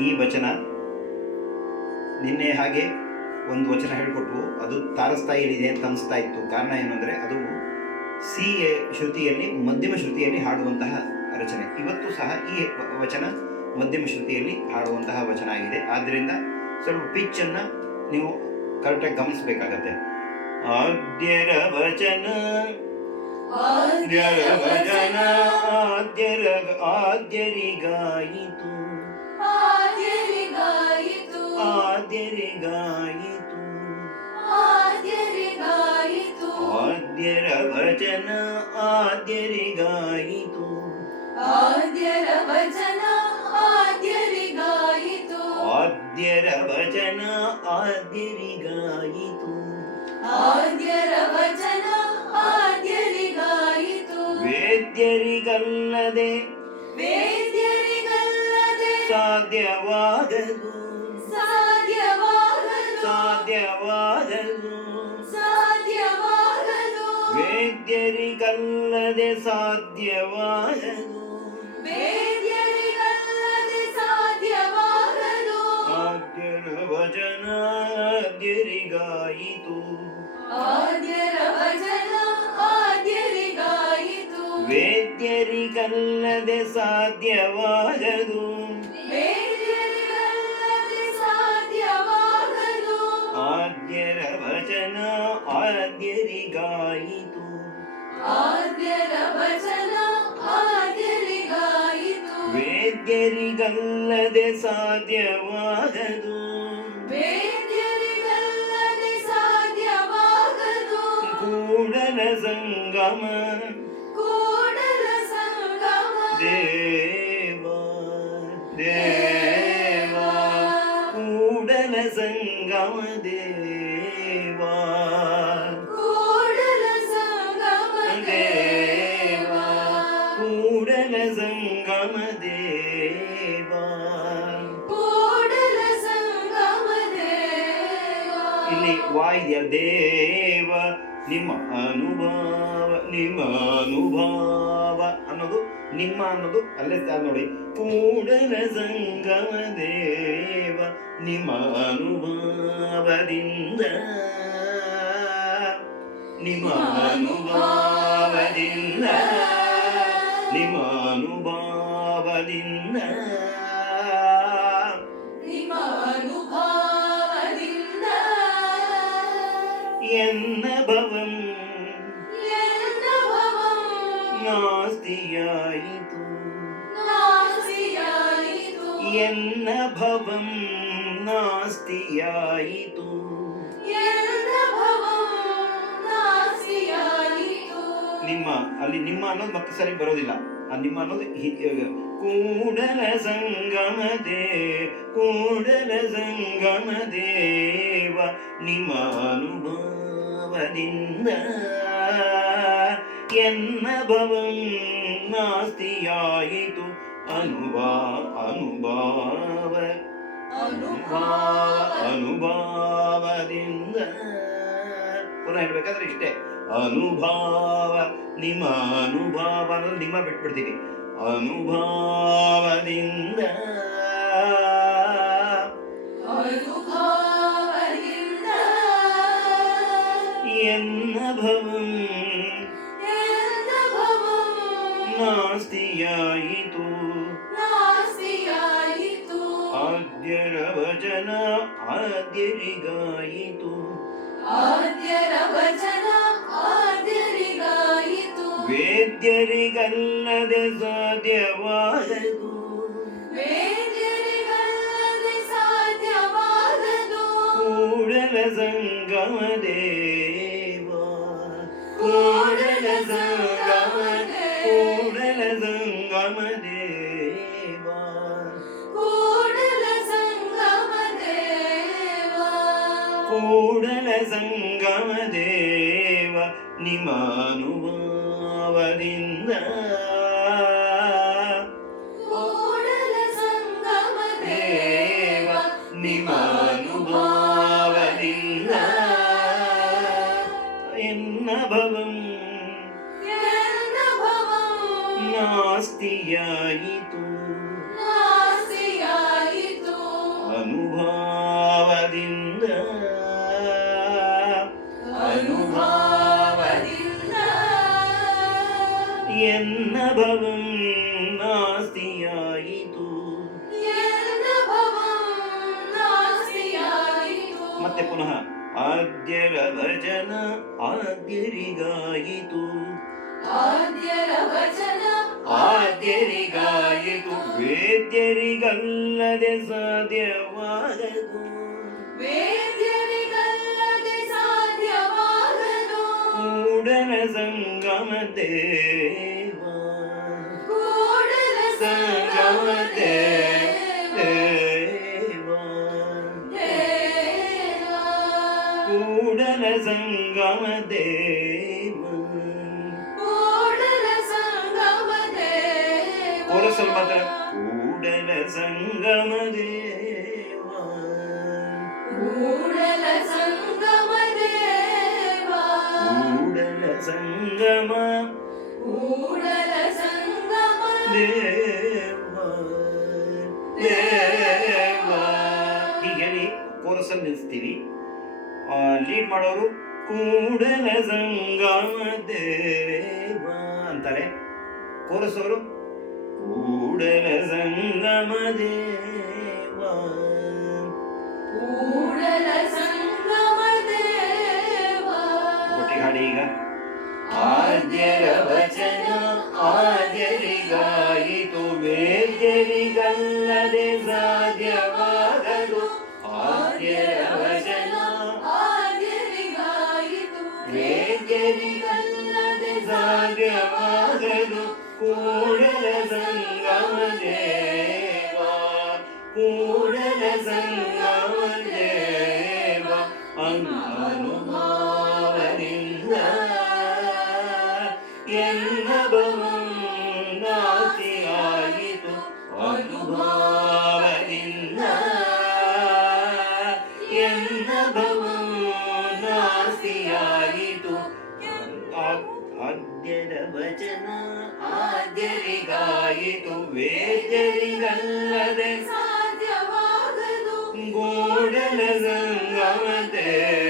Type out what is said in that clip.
ಈ ವಚನ ನಿನ್ನೆ ಹಾಗೆ ಒಂದು ವಚನ ಹೇಳಿಕೊಟ್ವು, ಅದು ತಾರಸ್ಥಾಯಿಯಲ್ಲಿದೆ ಅಂತ ಅನಿಸ್ತಾ ಇತ್ತು. ಕಾರಣ ಏನು ಅಂದರೆ ಅದು ಸಿ ಶ್ರುತಿಯಲ್ಲಿ ಮಧ್ಯಮ ಶ್ರುತಿಯಲ್ಲಿ ಹಾಡುವಂತಹ ರಚನೆ. ಇವತ್ತು ಸಹ ಈ ವಚನ ಮಧ್ಯಮ ಶ್ರುತಿಯಲ್ಲಿ ಹಾಡುವಂತಹ ವಚನ ಆಗಿದೆ. ಆದ್ದರಿಂದ ಸ್ವಲ್ಪ ಪಿಚ್ಚನ್ನು ನೀವು ಕರೆಕ್ಟಾಗಿ ಗಮನಿಸಬೇಕಾಗತ್ತೆ. ಆದ್ಯರ ವಚನ ಆದ್ಯರ ವಚನ ಆದ್ಯರಿಗಾಯಿತು ಆದ್ಯರಿಗಾಯಿತು ಆದ್ಯರಿಗಾಯಿತು ಆದ್ಯರಿಗಾಯಿತು ಆದ್ಯರ ವಚನ ಆದ್ಯರಿಗಾಯಿತು ಆದ್ಯರ ವಚನ ಆದ್ಯರಿಗಾಯಿತು ಆದ್ಯರ ವಚನ ಆದ್ಯರಿಗಾಯಿತು ಆದ್ಯರ ವಚನ ಆದ್ಯರಿಗಾಯಿತು ವೇದ್ಯರಿಗಲ್ಲದೆ ವೇದ್ಯರಿಗಲ್ಲದೆ ಸಾಧ್ಯವಾಗದು ಸಾಧ್ಯವಾಗದು ಸಾಧ್ಯವಾಗದು ಸಾಧ್ಯವಾಗದು ವೇದ್ಯರಿಗಲ್ಲದೆ ಸಾಧ್ಯವಾಗದು ವೇದ್ಯರಿಗಲ್ಲದೆ ಸಾಧ್ಯವಾಗದು ಆದ್ಯರ ವಚನ ಆದ್ಯರಿಗಾಯಿತು ಆದ್ಯರ ವಚನ ಆದ್ಯರಿಗಾಯಿತು ವೇದ್ಯರಿಗಲ್ಲದೆ ಸಾಧ್ಯವಾಗದು ವೇದ್ಯರಿಗಲ್ಲದೆ ಸಾಧ್ಯವಾಗದು ಆದ್ಯರ ವಚನ ಆದ್ಯರಿಗಾಯಿತು ಆದ್ಯರ ವಚನ ಆದ್ಯರಿಗಾಯಿತು ವೇದ್ಯರಿಗಲ್ಲದೆ ಸಾಧ್ಯವಾಗದು ವೇದ್ಯರಿಗಲ್ಲದೆ ಸಾಧ್ಯವಾಗದು ಕೂಡಲ ಸಂಗಮ ಕೂಡಲ ಸಂಗಮ ದೇವ ದೇವ ಕೂಡಲ ಸಂಗಮ ದೇವ ಕೂಡಲ ಸಂಗಮ ದೇವ ಕೂಡಲ ಸಂಗಮ ದೇವ ಕೂಡಲ ಸಂಗಮ ದೇವ. ಇಲ್ಲಿ ವಾಯ್ಯ ದೇವ ನಿಮ್ಮ ಅನುಭವ ನಿಮ್ಮ ಅನುಭವ ಅನ್ನೋದು ನಿಮ್ಮ ಅನ್ನೋದು ಅಲ್ಲೇ ನೋಡಿ. ಕೂಡಲ ಸಂಗಮ ದೇವ ನಿಮ್ಮ ಅನುಭವದಿಂದ ನಿಮ್ಮ ಅನುಭವದಿಂದ ನಿಮ್ಮ ಅನುಭವದಿಂದ ನಿಮ್ಮ ಅನುಭವದಿಂದ ಎನ್ನ ಭವಂ ನಾಸ್ತಿಯಾಯಿತು ನಾಸ್ತಿಯಾಯಿತು ಎನ್ನ ಭವಂ ನಾಸ್ತಿಯಾಯಿತು ಎನ್ನ ಭವಂ ನಾಸ್ತಿಯಾಯಿತು. ನಿಮ್ಮ ಅಲ್ಲಿ ನಿಮ್ಮ ಅನ್ನೋದು ಮತ್ತೆ ಸರಿ ಬರೋದಿಲ್ಲ. ಆ ನಿಮ್ಮ ಅನ್ನೋದು ಕೂಡಲ ಸಂಗಮ ಕೂಡಲ ಸಂಗಮ ದೇವ ನಿಮ್ಮ ಅನುಭವದಿಂದ ಎನ್ನ ಭವಂ ನಾಸ್ತಿಯಾಯಿತು ಅನುಭಾವ ಅನುಭಾವದಿಂದ. ಪುನಃ ಹೇಳ್ಬೇಕಾದ್ರೆ ಇಷ್ಟೇ, ಅನುಭಾವ ನಿಮ್ಮ ಅನುಭಾವ ಅನ್ನೋದು ನಿಮ್ಮ ಬಿಟ್ಬಿಡ್ತೀವಿ. ಅನುಭಾವದಿಂದ ಅನುಭಾವದಿಂದ ಎನ್ನ ಭವಂ ನಾಸ್ತಿಯಾಯಿತು ನಾಸ್ತಿಯಾಯಿತು ಆದ್ಯರ ವಚನ ಆದ್ಯರಿಗಾಯಿತು ಆದ್ಯರ ವಚನ ಆದ್ಯರಿಗಾಯಿತು ವೇದ್ಯರಿಗಲ್ಲದೆ ಸಾಧ್ಯವಾಗದು ವೇದ್ಯರಿಗಲ್ಲದೆ ಸಾಧ್ಯವಾಗದು ಕೂಡಲ ಸಂಗಮ ದೇವ ಕೂಡಲ ಸಂಗಮ ಕೂಡಲ ಸಂಗಮ ದೇವ ಕೂಡಲ ಸಂಗಮ ದೇವ ಕೂಡಲ ಸಂಗಮ ದೇವ ನಿಮ್ಮ ಅನುಭವದಿಂದ ಕೂಡಲ ಸಂಗಮ ದೇವ ನಿಮ್ಮ ಅನುಭವದಿಂದ ಎನ್ನ ಭವಂ ನಾಸ್ತಿಯಾಯಿತು ನಾಸ್ತಿಯಾಯಿತು ನಮಃ. ಆದ್ಯರ ವಚನ ಆದ್ಯರಿಗಾಯಿತು, ಆದ್ಯರ ವಚನ ಆದ್ಯರಿಗಾಯಿತು, ವೇದ್ಯರಿಗಲ್ಲದೆ ಸಾಧ್ಯವಾಗದು, ವೇದ್ಯರಿಗಲ್ಲದೆ ಸಾಧ್ಯವಾಗದು. ಕೂಡಲ ಸಂಗಮ ದೇವ, ಕೂಡಲ ಸಂಗಮ ದೇವ, ಕೂಡಲ ಸಂಗಮ ದೇವ. ಕೂಡಲ ಸಂಗಮ ದೇವ. ಕೋರಸಲ್ ಮಾತ್ರ ಕೂಡಲ ಸಂಗಮ ದೇವ, ಕೂಡಲ ಸಂಗಮ ದೇವ, ಕೂಡಲ ಸಂಗಮ ಕೂಡಲ ಸಂಗಮ ದೇವ, ದೇವ. ಹೀಗೆ ಹೇಳಿ ಕೋರಸಲ್ಲಿ ನಿಲ್ಲಿಸ್ತೀವಿ. ಲೀಡ್ ಮಾಡೋರು ಕೂಡಲ ಸಂಗಮ ದೇವ ಅಂತಾರೆ. ಕೋರಸ್ ಅವರು ಕೂಡಲ ಸಂಗಮ ದೇವ, ಕೂಡಲ ಸಂಗಮ ದೇವ. ಒಟ್ಟಿಗೆ ಹಾಡಿ ಈಗ. ಆದ್ಯರ ವಚನ ಆದ್ಯರಿಗಾಯಿತು, ವೇದ್ಯರಿಗಲ್ಲದೆ ಸಾಧ್ಯವಾಗದು. ಆದ್ಯರ ವಚನ ಆದ್ಯರಿಗಾಯಿತು, ವೇದ್ಯರಿಗಲ್ಲದೆ ಸಾಧ್ಯವಾಗದು. ಕೂಡಲ ಸಂಗಮ ದೇವ, ಕೂಡಲ ಸಂಗಮ ದೇವ. ಅನುಭಾವದಿಂದ ಎಲ್ಲವೂ ನಾಸ್ತಿಯಾಯಿತು, ಅನುಭಾವದಿಂದ ಎಲ್ಲವೂ ನಾಸ್ತಿಯಾಯಿತು. ಆದ್ಯರ ವಚನ ಆದ್ಯರಿಗಾಯಿತು, ವೇದ್ಯರಿಗಲ್ಲದೆ ಸಾಧ್ಯವಾಗದು. ಕೂಡಲ ಸಂಗಮ ದೇವ.